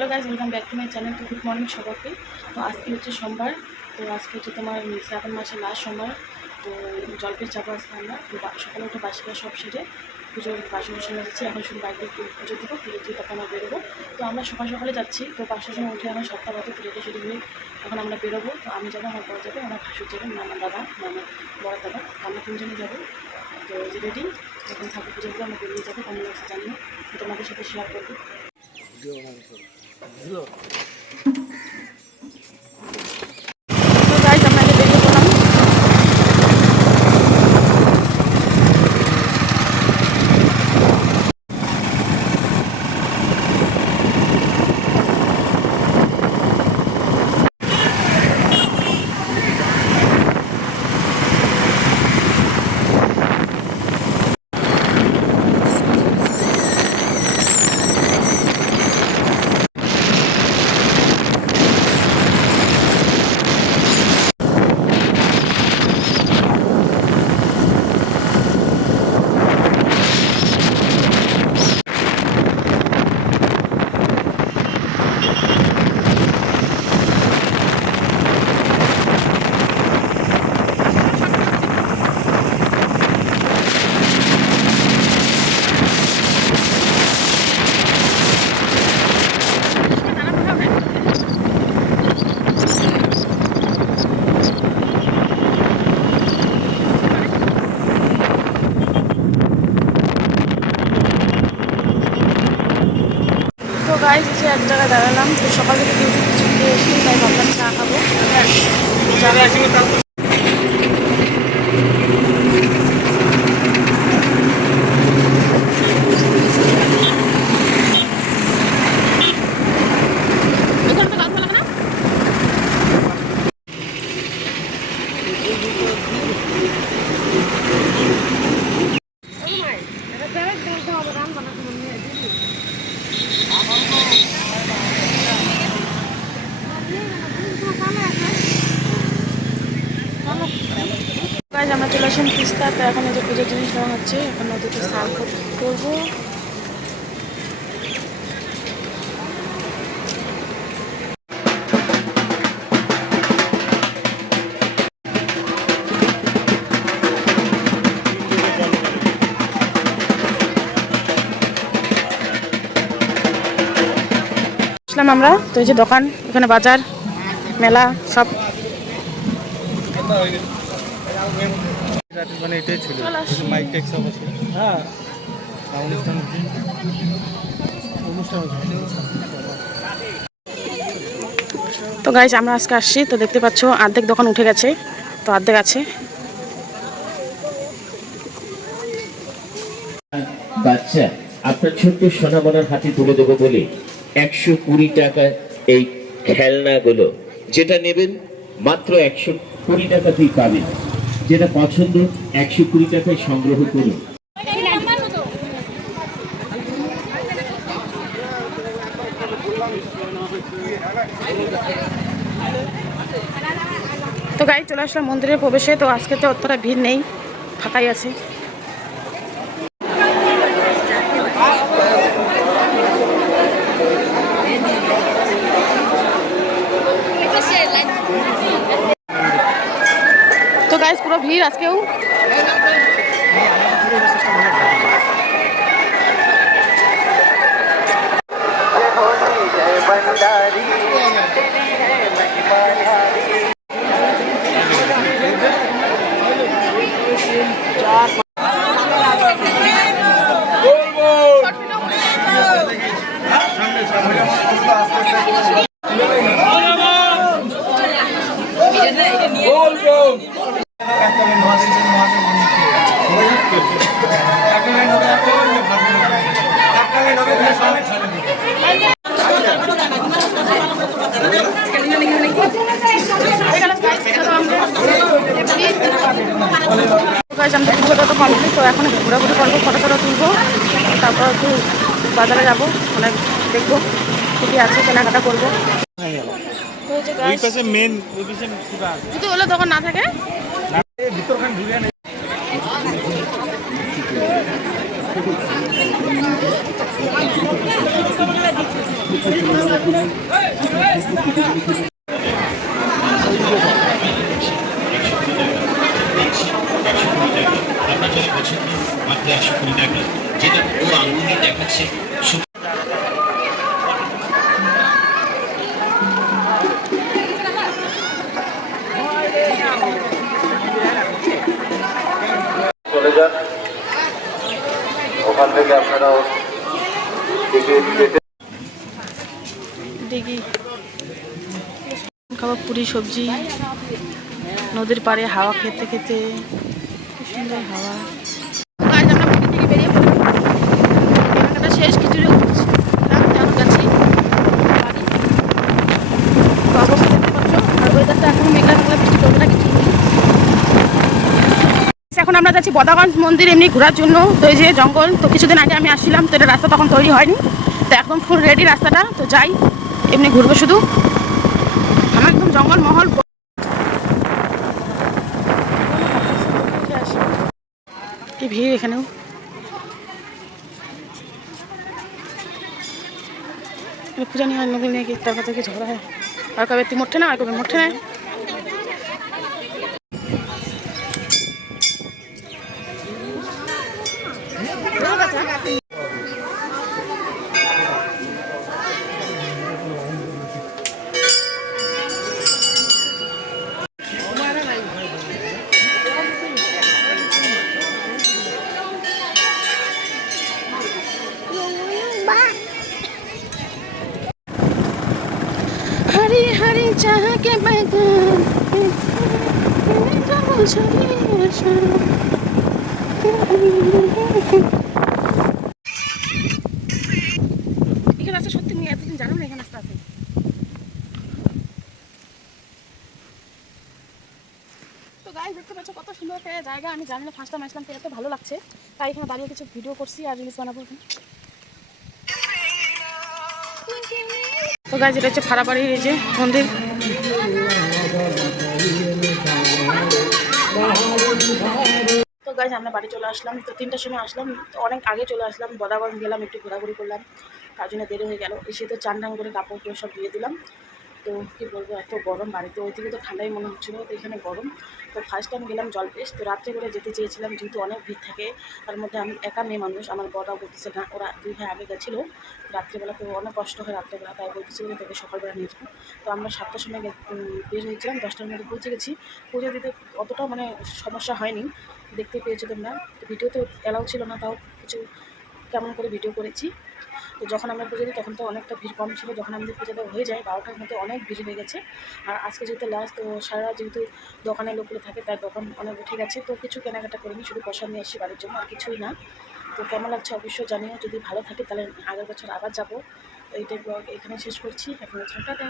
Hello guys, welcome back to my channel. তো good morning সবাইকে। তো আজকে হচ্ছে সোমবার। তো আজকে হচ্ছে তোমার শ্রাবণ মাসের লাস্ট সোমবার। তো জলপেশ যাবো আজকে আমরা। তো সকালে উঠে বাসিকা সব সেরে পুজোর বাসন বাসন যাচ্ছি। এখন শুধু বাড়িতে একটু পুজো দেবো, পুজো দিয়ে তারপর আমরা বেরোবো। তো আমরা সকাল সকালে যাচ্ছি। তো 5টার সময় উঠে এখন 7টা বাজে রেডি সেডি হয়ে এখন আমরা বেরোবো। তো আমি যাবো, আমার বড় যাবে, আমার ভাসুর যাবে, আমার দাদা, আমার বড় দাদা, আমরা তিনজনে যাবো। তো এই যে রেডি, এখন ঠাকুর পুজো দিয়ে আমরা বেরিয়ে যাবো। কেমন লাগছে জানি না, তো তোমাদের সাথে শেয়ার করবো। গাইজ আমরা যে বেরিয়ে পড়লাম। তো গাইজ এসে এক জায়গায় দাঁড়ালাম। তো সকাল থেকে ডিউটি কিছু খেয়ে এসে তাই ভাবলাম চা খাবো। গাইজ আমরা চলে আসলাম তিস্তা। তো এখন এই যে পুজোর জিনিস দেওয়া হচ্ছে, এখন নদীতে স্নান করবো। আসলাম আমরা। তো এই যে দোকান, এখানে বাজার মেলা সব মানে এটাই ছিল, মাইক টেক সব আছে। হ্যাঁ, অনুষ্ঠান। তো গাইজ আমরা আজকে আসছি। তো দেখতে পাচ্ছ অর্ধেক দোকান উঠে গেছে, তো অর্ধেক আছে। বাচ্চা আপনার ছোট্ট সোনামনার হাতে তুলে দেবো বলে 120 টাকা এই খেলনাগুলো, যেটা নেবেন মাত্র 120 টাকাতেই পাবেন। যেটা পছন্দ 120 টাকায় সংগ্রহ করুন। তো গাইজ চলে আসলাম মন্দিরের প্রবেশে। তো আজকে তো অতটা ভিড় নেই, ফাঁকাই আছে। তো গাইজ পুরো ভিড় আজকেও। পুজোটা তো কমপ্লিট। তো এখন ঘোরাঘুরি করবো, ফটো টটো তুলবো, তারপর একটু বাজারে যাবো, মানে দেখবো কি আছে, কেনাকাটা করবো। যদি ওগুলো দোকান না থাকে আপনার জন্য পছন্দ মাত্র 120 টাকা, যেটা ও আঙুলে দেখাচ্ছে। চলে যান, ওখান থেকে আপনারা টিকিট কেটে দেখি খাবার পুরি সবজি নদীর পাড়ে হাওয়া খেতে খেতে কি সুন্দর হাওয়া। আমরা পুরী থেকে বেরিয়ে পড়লাম, কেনাকাটা শেষ, খিচুড়ি যাচ্ছি বাড়ি। তো অবস্থা দেখতে পাচ্ছ, আর ওয়েদারটা এখন মেঘলা মেঘলা, বৃষ্টি পড়বে না কিছু নেই। এখন আমরা যাচ্ছি বদাগঞ্জ মন্দির এমনি ঘোরার জন্য। তো এই যে জঙ্গল, তো কিছুদিন আগে আমি আসছিলাম, তো এটা রাস্তা তখন তৈরি হয়নি, তো একদম ফুল রেডি রাস্তাটা। তো যাই, এমনি ঘুরবো শুধু, আমার একদম জঙ্গল মহল। কি ভিড় এখানেও। পূজা নিয়ে হয় নগল নিয়ে কি তার কাছে কি ঝগড়া হয়, আর কবে তুই মোটে না, আর কবে মোটে নেয়। हरी हरी चाह के बैगन এখানে আছে সত্যি, নিয়ে এতদিন জানো না এখানে আছে। তো গাইস দেখতে পাচ্ছ কত সুন্দর একটা জায়গা, আমি জানি না, ফার্স্ট টাইম আসলাম, তো এত ভালো লাগছে, তাই এখানে দাঁড়িয়ে কিছু ভিডিও করছি আর রিলস বানাবো। তো গাইস এটা হচ্ছে ফাড়াবাড়ির এই যে মন্দির। তো গাইস আমরা বাড়ি চলে আসলাম, তো 3টার সময় আসলাম, তো অনেক আগে চলে আসলাম। বদাগঞ্জ গেলাম, একটু ঘোরাঘুরি করলাম, তার জন্য দেরি হয়ে গেল। এসে তো চান টান করে কাপড় সব দিয়ে দিলাম। তো কী বলবো, এত গরম বাড়িতে, ওইদিকে তো ঠান্ডাই মনে হচ্ছিলো, তো এখানে গরম। তো ফার্স্ট টাইম গেলাম জলপেশ, তো রাত্রে করে যেতে চেয়েছিলাম, যেহেতু অনেক ভিড় থাকে, তার মধ্যে আমি একা মেয়ে মানুষ, আমার বড়াও বলতেছে না, ওরা 2 ভাই আগে গেছিলো রাত্রেবেলা, তো অনেক কষ্ট হয় রাত্রেবেলা, তাই বলতেছিল যে তোকে সকালবেলা নিয়ে যাবো। তো আমরা 7টার সময় বের হয়েছিলাম, 10টার মধ্যে পৌঁছে গেছি। পুজো দিতে অতটাও মানে সমস্যা হয়নি, দেখতে পেয়েছো তোমরা। ভিডিও তো অ্যালাউ ছিল না, তাও কিছু কেমন করে ভিডিও করেছি। তো যখন আমরা পুজো দিই তখন তো অনেকটা ভিড় কম ছিল, যখন আমাদের পুজোটা হয়ে যায় 12টার মধ্যে অনেক ভিড় হয়ে গেছে। আর আজকে যেহেতু লাস্ট, তো সারা রাত যেহেতু দোকানের লোকগুলো থাকে, তার দোকান অনেক উঠে গেছে, তো কিছু কেনাকাটা করিনি, শুধু প্রসাদ নিয়ে আসি বাড়ির জন্য, আর কিছুই না। তো কেমন লাগছে অবশ্যই জানিও, যদি ভালো থাকে তাহলে আগের বছর আবার যাবো। তো এইটাই ব্লগ এখানে শেষ করছি, এখন টাটা।